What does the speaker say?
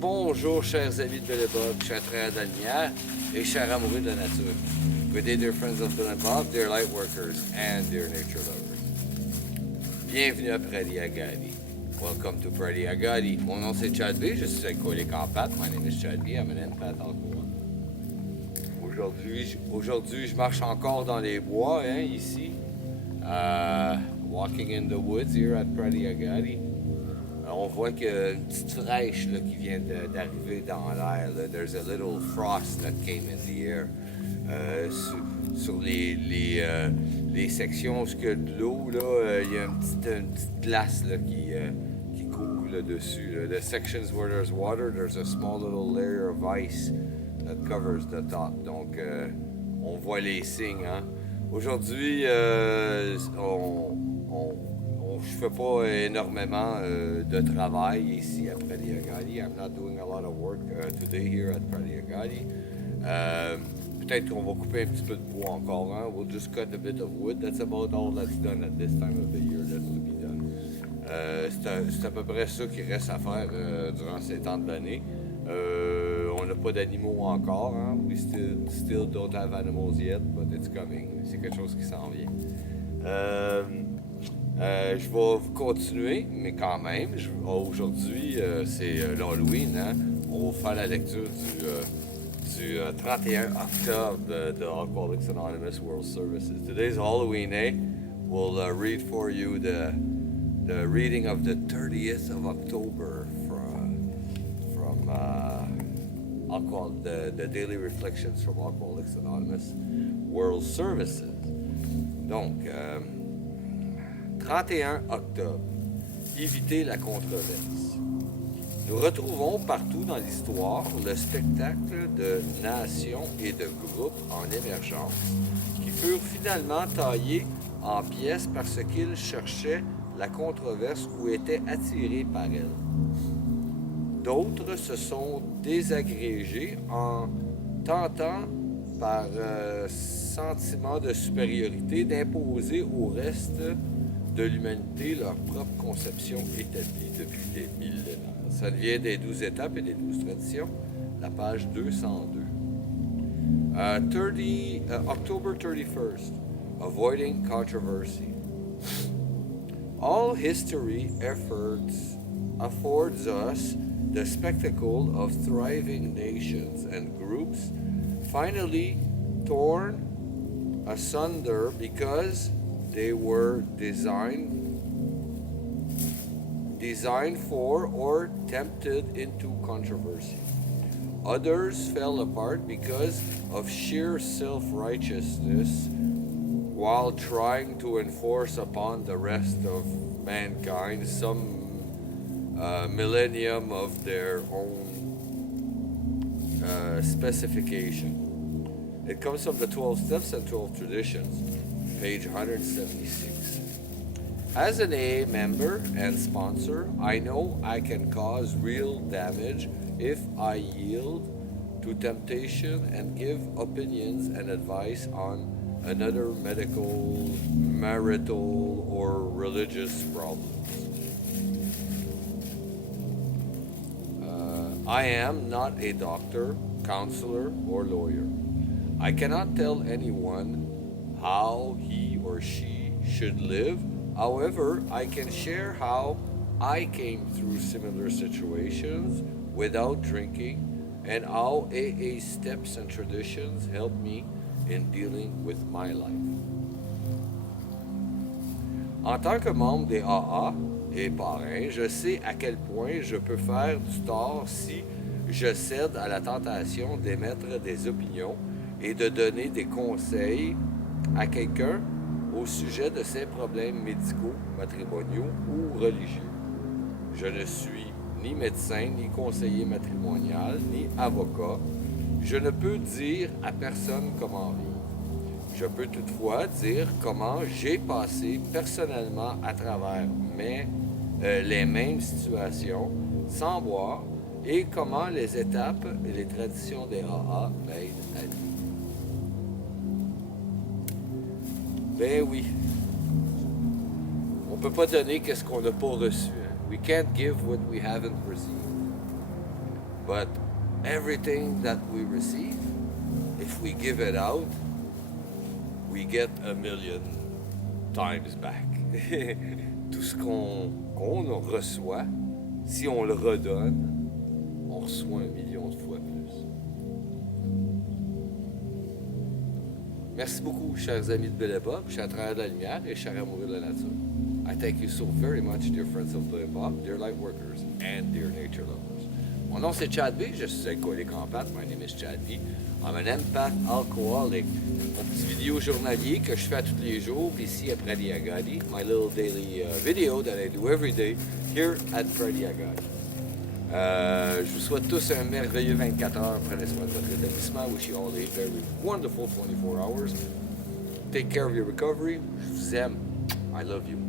Bonjour, chers amis de l'époque, chers travailleurs de la lumière et chers amoureux de la nature. Good day, dear friends of the above, dear light workers and dear nature lovers. Bienvenue à Prairie Agadi. Welcome to Prairie Agadi. Mon nom c'est Chad B, je suis alcoolique en pâte. My name is Chad B, I'm an empath alcohol. Aujourd'hui, je marche encore dans les bois, hein, ici. Walking in the woods here at Prairie Agadi. On voit qu'il y a une petite fraîche là, qui vient d'arriver dans l'air. There's a little frost that came in the air. Sur les sections où il y a de l'eau, il y a une petite glace là, qui coule là, dessus. Là. The sections where there's water, there's a small little layer of ice that covers the top. Donc, on voit les signes. Hein? Aujourd'hui, je fais pas énormément de travail ici à Prairie Agadi. I'm not doing a lot of work today here at Prairie Agadi. Peut-être qu'on va couper un petit peu de bois encore. Hein? We'll just cut a bit of wood. That's about all that's done at this time of the year. That's to be done. C'est à peu près ça qui reste à faire durant ces temps de l'année. On n'a pas d'animaux encore. Hein? We still don't have animals yet, but it's coming. C'est quelque chose qui s'en vient. Je vais continuer, mais quand même, aujourd'hui, c'est l'Halloween. Hein? On va faire la lecture du 31 octobre de Alcooliques Anonymes World Services. Today's Halloween, eh? We'll read for you the reading of the 30th of October from the daily reflections from Alcooliques Anonymous World Services. Donc, 31 octobre, éviter la controverse. Nous retrouvons partout dans l'histoire le spectacle de nations et de groupes en émergence qui furent finalement taillés en pièces parce qu'ils cherchaient la controverse ou étaient attirés par elle. D'autres se sont désagrégés en tentant par sentiment de supériorité d'imposer au reste de l'humanité leur propre conception établie depuis des millénaires. Ça vient des 12 étapes et des 12 traditions, la page 202. October 31st, avoiding controversy. All history affords us the spectacle of thriving nations and groups finally torn asunder because they were designed for or tempted into controversy. Others fell apart because of sheer self-righteousness while trying to enforce upon the rest of mankind some millennium of their own specification. It comes from the 12 Steps and 12 Traditions, page 176. As an AA member and sponsor, I know I can cause real damage if I yield to temptation and give opinions and advice on another medical, marital, or religious problems. I am not a doctor, counselor, or lawyer. I cannot tell anyone how he or she should live. However, I can share how I came through similar situations without drinking and how AA steps and traditions help me in dealing with my life. En tant que membre des AA et parrain, je sais à quel point je peux faire du tort si je cède à la tentation d'émettre des opinions et de donner des conseils à quelqu'un au sujet de ses problèmes médicaux, matrimoniaux ou religieux. Je ne suis ni médecin, ni conseiller matrimonial, ni avocat. Je ne peux dire à personne comment vivre. Je peux toutefois dire comment j'ai passé personnellement à travers les mêmes situations sans boire et comment les étapes et les traditions des AA m'aident à vivre. Ben oui. On ne peut pas donner qu'est-ce qu'on n'a pas reçu. Hein? We can't give what we haven't received. But everything that we receive, if we give it out, we get 1,000,000 times back. Tout ce qu'on reçoit, si on le redonne, on reçoit 1,000,000 de fois plus. Merci beaucoup, chers amis de Bill et Bob, chers travailleurs de la lumière et chers amoureux de la nature. I thank you so very much, dear friends of Bill et Bob, dear light workers, and dear nature lovers. Mon nom c'est Chad B, je suis alcoolique en pâte, my name is Chad B. I'm an empath alcoholic. Mon petit vidéo journalier que je fais tous les jours ici à Pradi Agadi, my little daily video that I do every day here at Pradi Agadi. Je vous souhaite tous un merveilleux 24 heures. Prenez soin de votre rétablissement. Wish you all a very wonderful 24 hours. Take care of your recovery. Je vous aime. I love you.